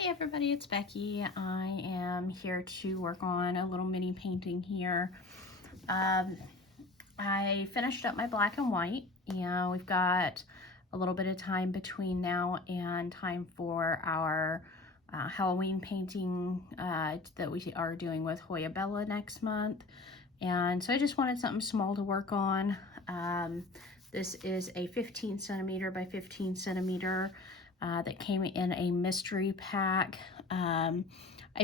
Hey everybody, it's Becky. I am here to work on a little mini painting here. Um, I finished up my black and white. We've got a little bit of time between now and time for our Halloween painting that we are doing with Hoya Bella next month. And so I just wanted something small to work on. This is a 15 centimeter by 15 centimeter that came in a mystery pack. I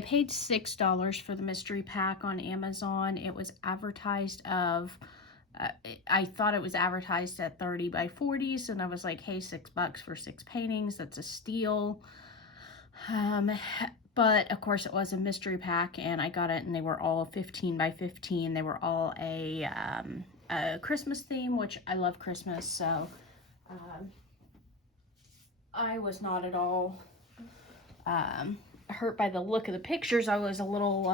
paid $6 for the mystery pack on Amazon. It was advertised I thought it was advertised at 30 by 40s, and I was like, hey, $6 for 6 paintings, that's a steal. But of course it was a mystery pack, and I got it, and they were all 15 by 15. They were all a Christmas theme, which I love Christmas, so I was not at all hurt by the look of the pictures. I was a little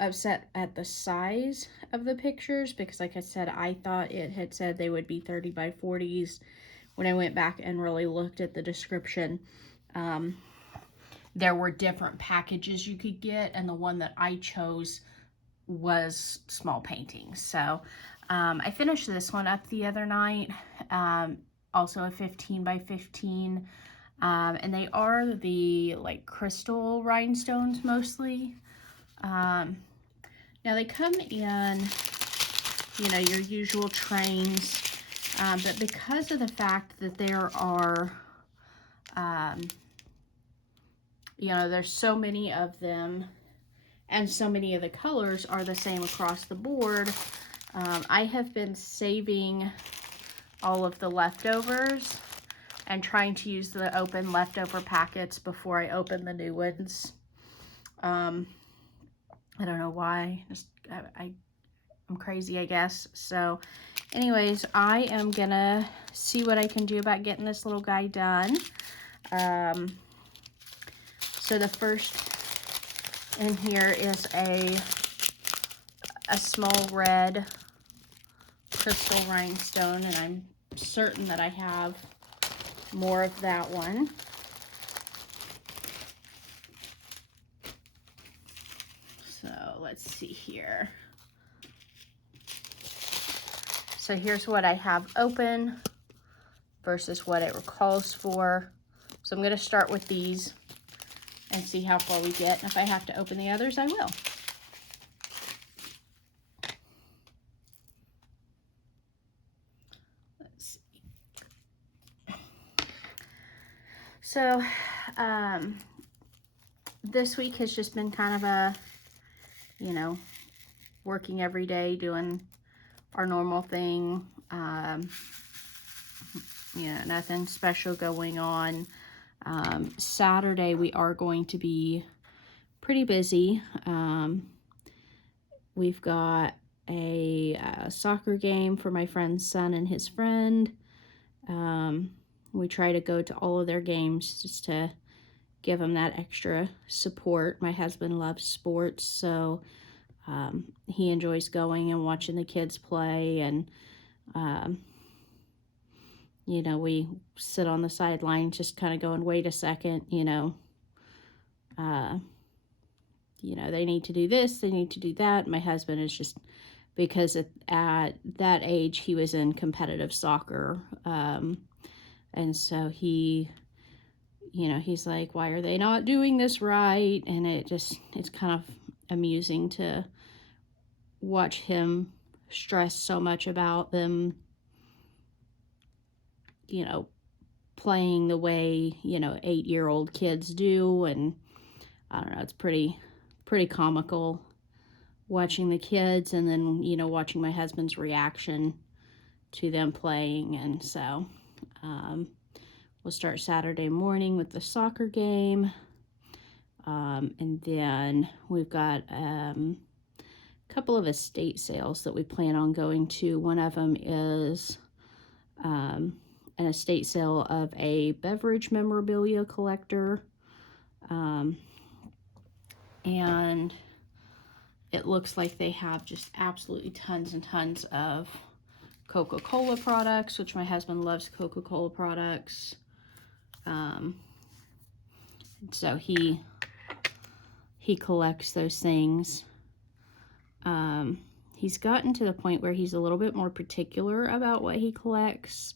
upset at the size of the pictures because, like I said, I thought it had said they would be 30 by 40s. When I went back and really looked at the description, there were different packages you could get, and the one that I chose was small paintings. So I finished this one up the other night, also a 15 by 15, and they are the like crystal rhinestones mostly. Now they come in, your usual trains, but because of the fact that there are, there's so many of them, and so many of the colors are the same across the board, I have been saving all of the leftovers and trying to use the open leftover packets before I open the new ones. I don't know why. I'm crazy, I guess. So anyways, I am gonna see what I can do about getting this little guy done. So the first in here is a small red crystal rhinestone, and I'm certain that I have more of that one. So let's see here. So here's what I have open versus what it calls for. So I'm going to start with these and see how far we get. And if I have to open the others, I will. Let's see. So this week has just been kind of a, working every day, doing our normal thing. Nothing special going on. Saturday we are going to be pretty busy. We've got a soccer game for my friend's son and his friend. We try to go to all of their games just to give them that extra support. My husband loves sports, so he enjoys going and watching the kids play, and we sit on the sideline just kind of going, wait a second, they need to do this, they need to do that. My husband is just, because at that age he was in competitive soccer, and so he's like, why are they not doing this right? And it's kind of amusing to watch him stress so much about them, playing the way, 8-year-old kids do. And I don't know, it's pretty comical watching the kids, and then, watching my husband's reaction to them playing. And so, we'll start Saturday morning with the soccer game. And then we've got a couple of estate sales that we plan on going to. One of them is an estate sale of a beverage memorabilia collector. And it looks like they have just absolutely tons and tons of Coca-Cola products, which my husband loves Coca-Cola products. So he collects those things. He's gotten to the point where he's a little bit more particular about what he collects.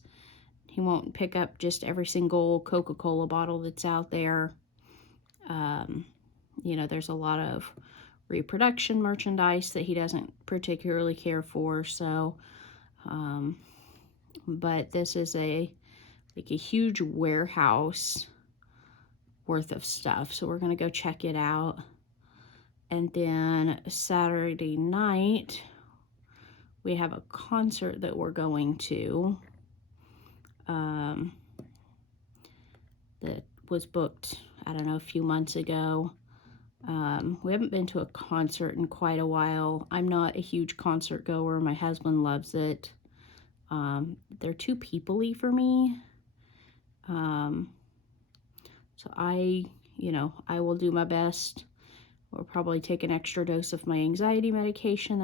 He won't pick up just every single Coca-Cola bottle that's out there. You know, there's a lot of reproduction merchandise that he doesn't particularly care for. So, but this is a huge warehouse worth of stuff. So we're going to go check it out. And then Saturday night, we have a concert that we're going to. That was booked, I don't know, a few months ago. We haven't been to a concert in quite a while. I'm not a huge concert goer. My husband loves it. They're too people-y for me. So I will do my best. I'll probably take an extra dose of my anxiety medication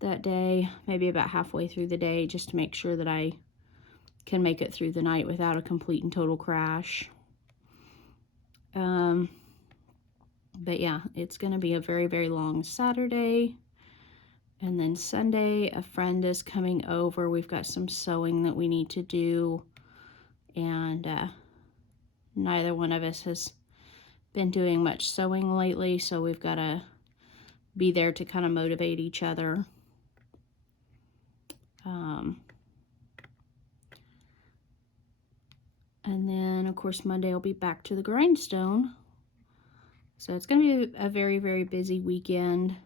that day, maybe about halfway through the day, just to make sure that I can make it through the night without a complete and total crash. But yeah, it's going to be a very, very long Saturday. And then Sunday, a friend is coming over. We've got some sewing that we need to do. And neither one of us has been doing much sewing lately, so we've got to be there to kind of motivate each other. And then, of course, Monday I'll be back to the grindstone. So it's going to be a very, very busy weekend.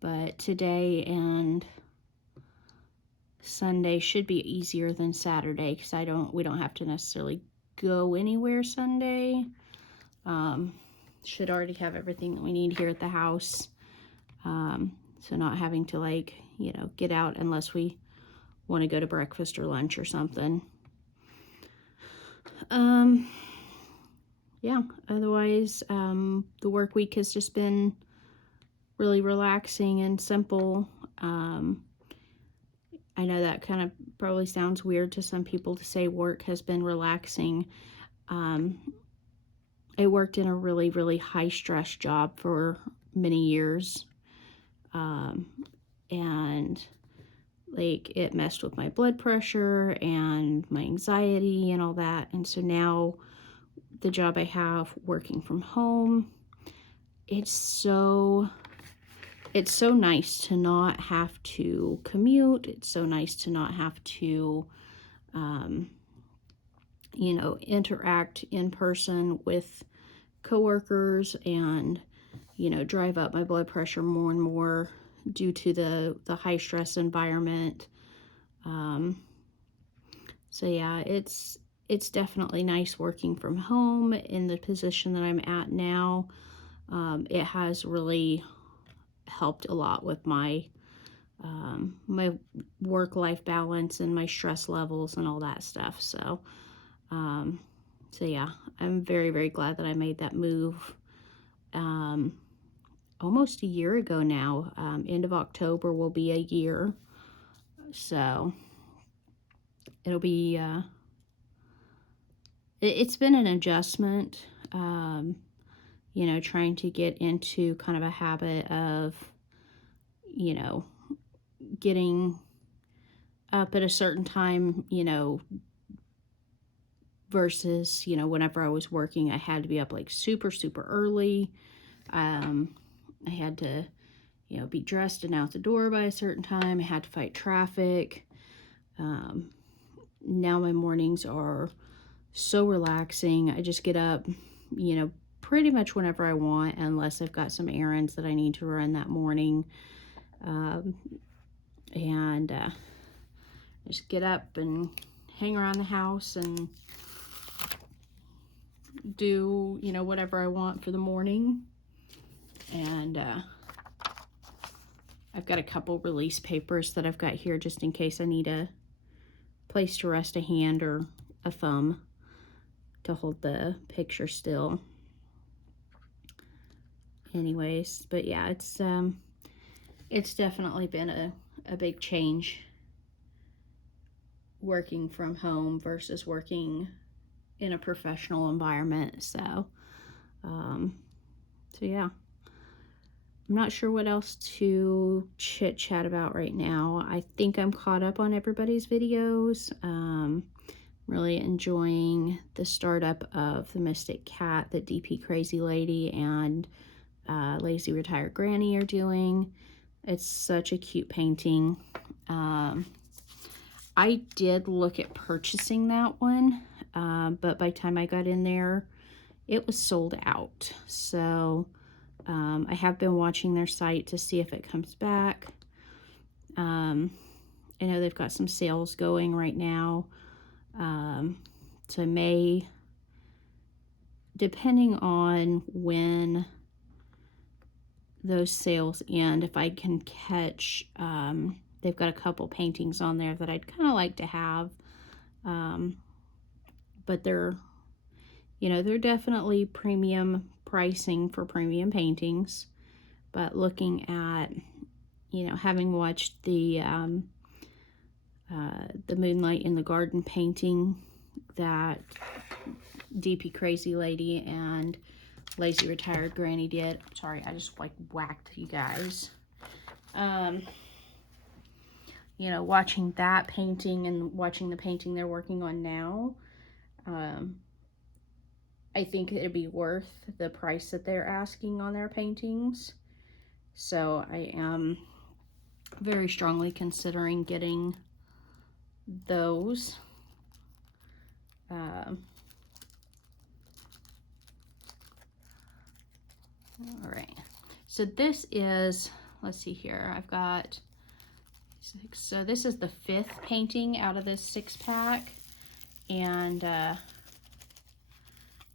But today and Sunday should be easier than Saturday, because we don't have to necessarily go anywhere Sunday. Should already have everything that we need here at the house. So not having to get out unless we want to go to breakfast or lunch or something. Yeah, otherwise, the work week has just been really relaxing and simple. I know that kind of probably sounds weird to some people to say work has been relaxing. I worked in a really, really high stress job for many years. And it messed with my blood pressure and my anxiety and all that. And so now the job I have working from home, it's so nice to not have to commute. It's so nice to not have to, interact in person with coworkers and, drive up my blood pressure more and more due to the high stress environment. So yeah, it's definitely nice working from home in the position that I'm at now. It has really helped a lot with my my work-life balance and my stress levels and all that stuff. So yeah, I'm very, very glad that I made that move almost a year ago now. End of October will be a year. So it'll be, it's been an adjustment, trying to get into kind of a habit of, getting up at a certain time, versus, whenever I was working, I had to be up super, super early. I had to, be dressed and out the door by a certain time. I had to fight traffic. Now my mornings are so relaxing. I just get up, pretty much whenever I want, unless I've got some errands that I need to run that morning. And just get up and hang around the house and do, whatever I want for the morning. And I've got a couple release papers that I've got here just in case I need a place to rest a hand or a thumb to hold the picture still. Anyways, but yeah, it's definitely been a big change working from home versus working in a professional environment. So yeah, I'm not sure what else to chit chat about right now. I think I'm caught up on everybody's videos. Really enjoying the startup of the Mystic Cat that DP Crazy Lady and Lazy Retired Granny are doing. It's such a cute painting. I did look at purchasing that one, but by the time I got in there, it was sold out. So I have been watching their site to see if it comes back. I know they've got some sales going right now. So may, depending on when those sales end, if I can catch, they've got a couple paintings on there that I'd kind of like to have. But they're, you know, they're definitely premium pricing for premium paintings. But looking at, you know, having watched the Moonlight in the Garden painting that DP Crazy Lady and Lazy Retired Granny did. Sorry, I just like whacked you guys. You know, watching that painting and watching the painting they're working on now, I think it'd be worth the price that they're asking on their paintings. So I am very strongly considering getting those. All right, so this is, let's see here, I've got 6, so this is the 5th painting out of this 6-pack, and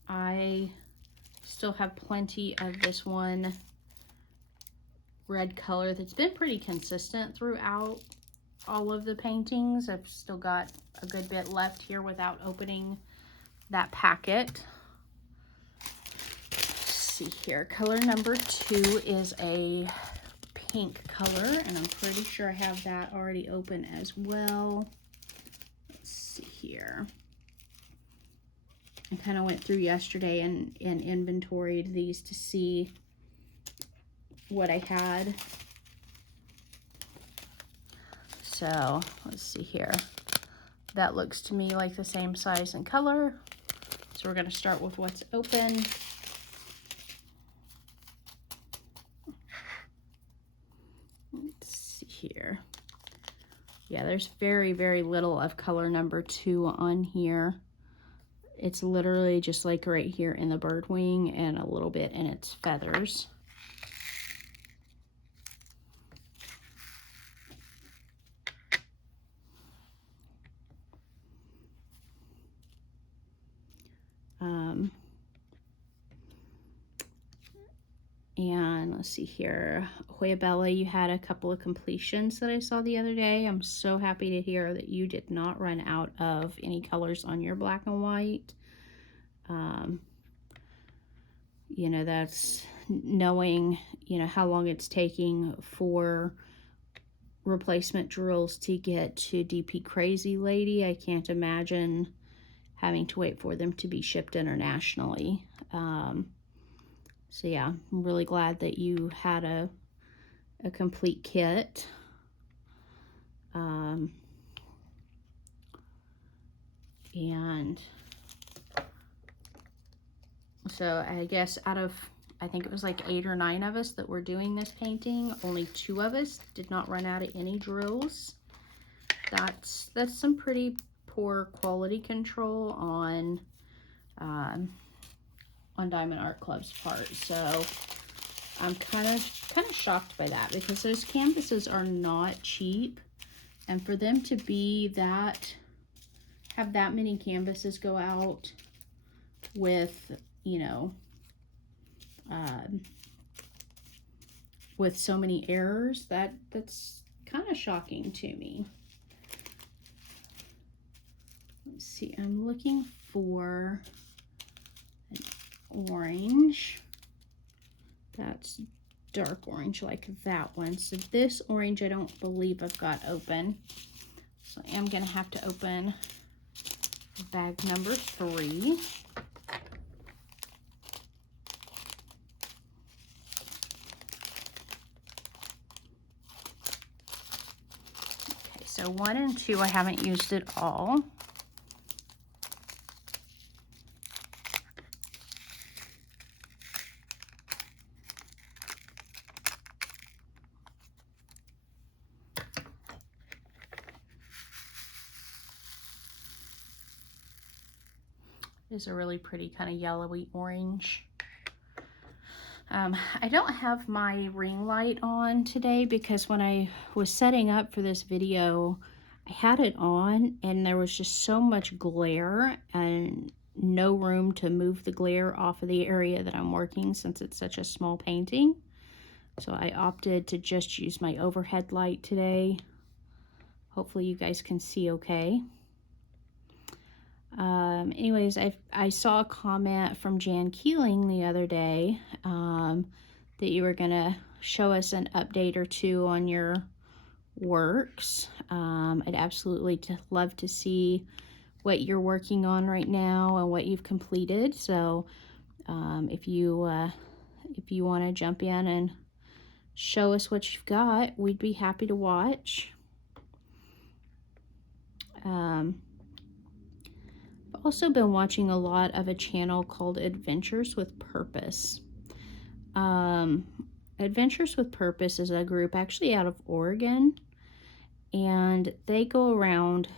I still have plenty of this one red color that's been pretty consistent throughout all of the paintings. I've still got a good bit left here without opening that packet. Let's see here, color number 2 is a pink color, and I'm pretty sure I have that already open as well. Let's see here. I kind of went through yesterday and inventoried these to see what I had. So let's see here. That looks to me like the same size and color. So we're going to start with what's open. Let's see here. Yeah, there's very, very little of color number 2 on here. It's literally just like right here in the bird wing and a little bit in its feathers. And let's see here, Hoya Bella, you had a couple of completions that I saw the other day. I'm so happy to hear that you did not run out of any colors on your black and white. You know, that's knowing, you know, how long it's taking for replacement drills to get to DP Crazy Lady. I can't imagine having to wait for them to be shipped internationally. So yeah, I'm really glad that you had a complete kit. And so I guess out of, I think it was like 8 or 9 of us that were doing this painting, only 2 of us did not run out of any drills. That's some pretty poor quality control on Diamond Art Club's part. So I'm kind of shocked by that, because those canvases are not cheap, and for them to be that, have that many canvases go out with, you know, with so many errors, that's kind of shocking to me. Let's see, I'm looking for an orange that's dark orange like that one. So this orange I don't believe I've got open. So I am going to have to open bag number 3. Okay, so 1 and 2 I haven't used at all. Is a really pretty kind of yellowy orange. I don't have my ring light on today because when I was setting up for this video, I had it on and there was just so much glare and no room to move the glare off of the area that I'm working since it's such a small painting. So I opted to just use my overhead light today. Hopefully you guys can see okay. Anyways, I saw a comment from Jan Keeling the other day that you were going to show us an update or two on your works. I'd absolutely love to see what you're working on right now and what you've completed. So if you want to jump in and show us what you've got, we'd be happy to watch. I've also been watching a lot of a channel called Adventures with Purpose. Adventures with Purpose is a group actually out of Oregon, and they go around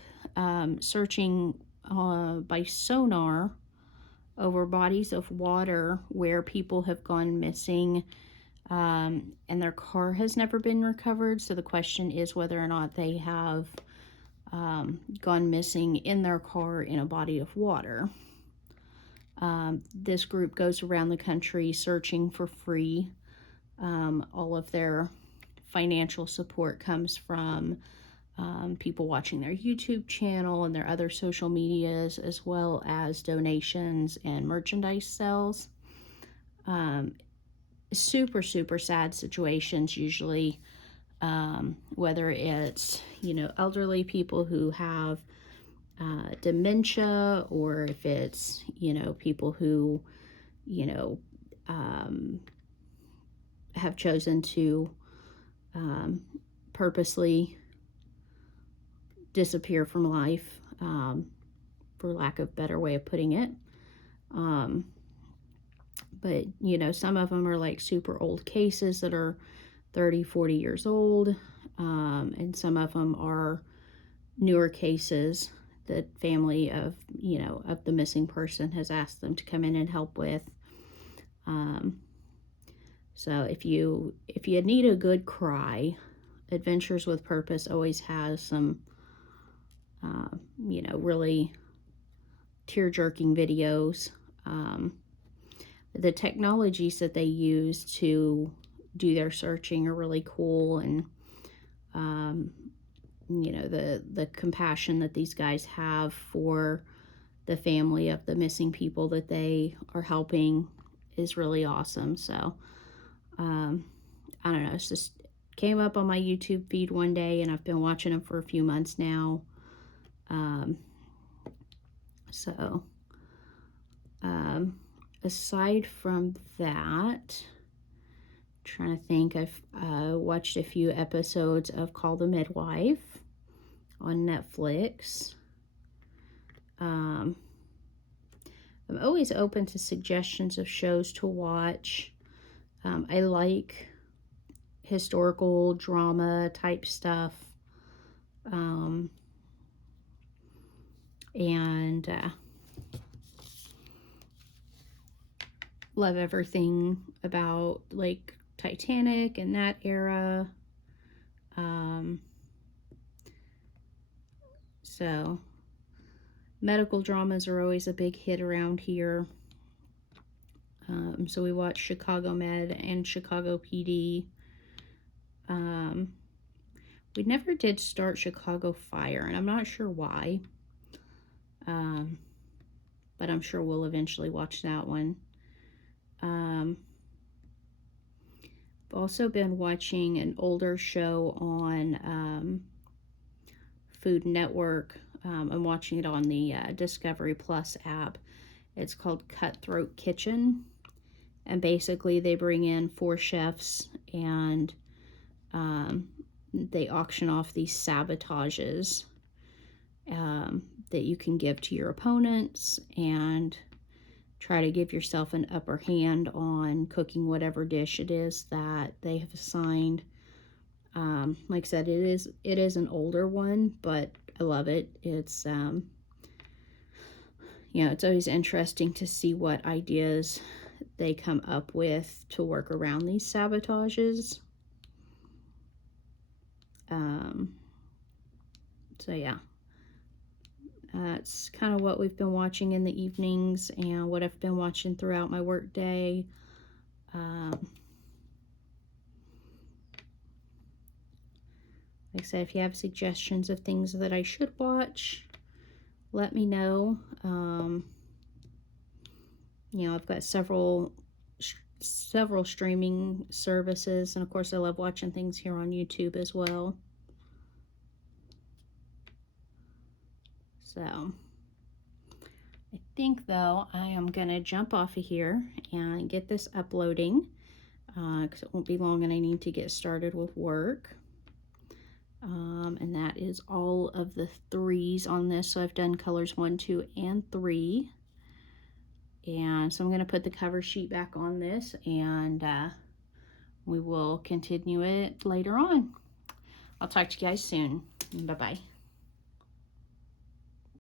searching by sonar over bodies of water where people have gone missing and their car has never been recovered. So the question is whether or not they have gone missing in their car in a body of water. This group goes around the country searching for free. All of their financial support comes from people watching their YouTube channel and their other social medias, as well as donations and merchandise sales. Super, super sad situations usually. Whether it's, elderly people who have dementia, or if it's, people who, have chosen to purposely disappear from life, for lack of a better way of putting it. But, some of them are like super old cases that are 30, 40 years old. And some of them are newer cases that family of, of the missing person has asked them to come in and help with. So if you need a good cry, Adventures with Purpose always has some, really tear-jerking videos. The technologies that they use to do their searching are really cool, and the compassion that these guys have for the family of the missing people that they are helping is really awesome. So I don't know, it's just came up on my YouTube feed one day, and I've been watching them for a few months now. Aside from that, trying to think, I've watched a few episodes of Call the Midwife on Netflix. I'm always open to suggestions of shows to watch. I like historical drama type stuff. And love everything about like Titanic and that era. So medical dramas are always a big hit around here. So we watch Chicago Med and Chicago PD. We never did start Chicago Fire, and I'm not sure why. But I'm sure we'll eventually watch that one. I've also been watching an older show on Food Network. I'm watching it on the Discovery Plus app. It's called Cutthroat Kitchen. And basically they bring in 4 chefs and they auction off these sabotages that you can give to your opponents and try to give yourself an upper hand on cooking whatever dish it is that they have assigned. Like I said, it is an older one, but I love it. It's you know, it's always interesting to see what ideas they come up with to work around these sabotages. So yeah, that's kind of what we've been watching in the evenings and what I've been watching throughout my work day. Like I said, if you have suggestions of things that I should watch, let me know. You know, I've got several streaming services, and of course I love watching things here on YouTube as well. So I think though I am gonna jump off of here and get this uploading because it won't be long and I need to get started with work. And that is all of the 3s on this. So I've done colors 1, 2, and 3. And so I'm going to put the cover sheet back on this, and we will continue it later on. I'll talk to you guys soon. Bye-bye.